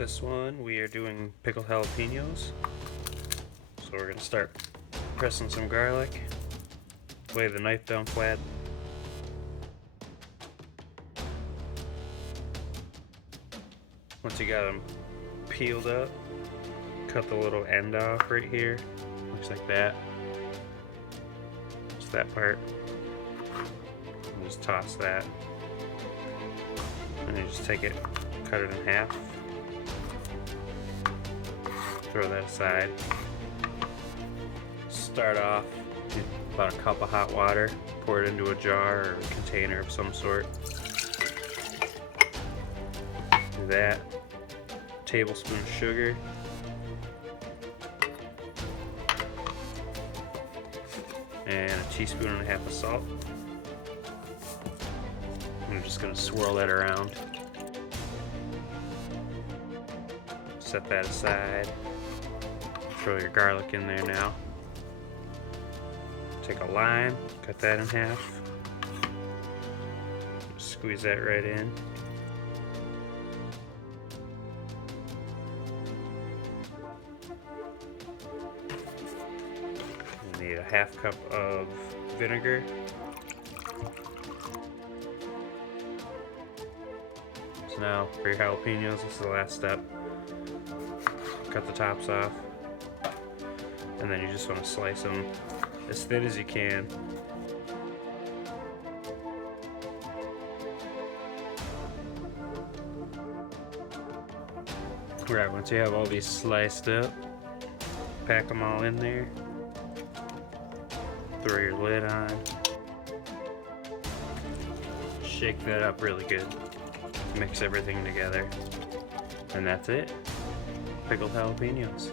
This one we are doing pickled jalapenos. So we're going to start pressing some garlic. Lay the knife down flat. Once you got them peeled up, cut the little end off right here. Looks like that. Just that part. And just toss that. And you just take it, cut it in half. Throw that aside. Start off with about a cup of hot water. Pour it into a jar or a container of some sort. Do that. Tablespoon of sugar. And a teaspoon and a half of salt. I'm just going to swirl that around. Set that aside. Throw your garlic in there now. Take a lime, cut that in half. Squeeze that right in. You need a half cup of vinegar. So now for your jalapenos, this is the last step. Cut the tops off, and then you just want to slice them as thin as you can. Right, once you have all these sliced up, pack them all in there. Throw your lid on. Shake that up really good. Mix everything together. And that's it. Pickled jalapenos.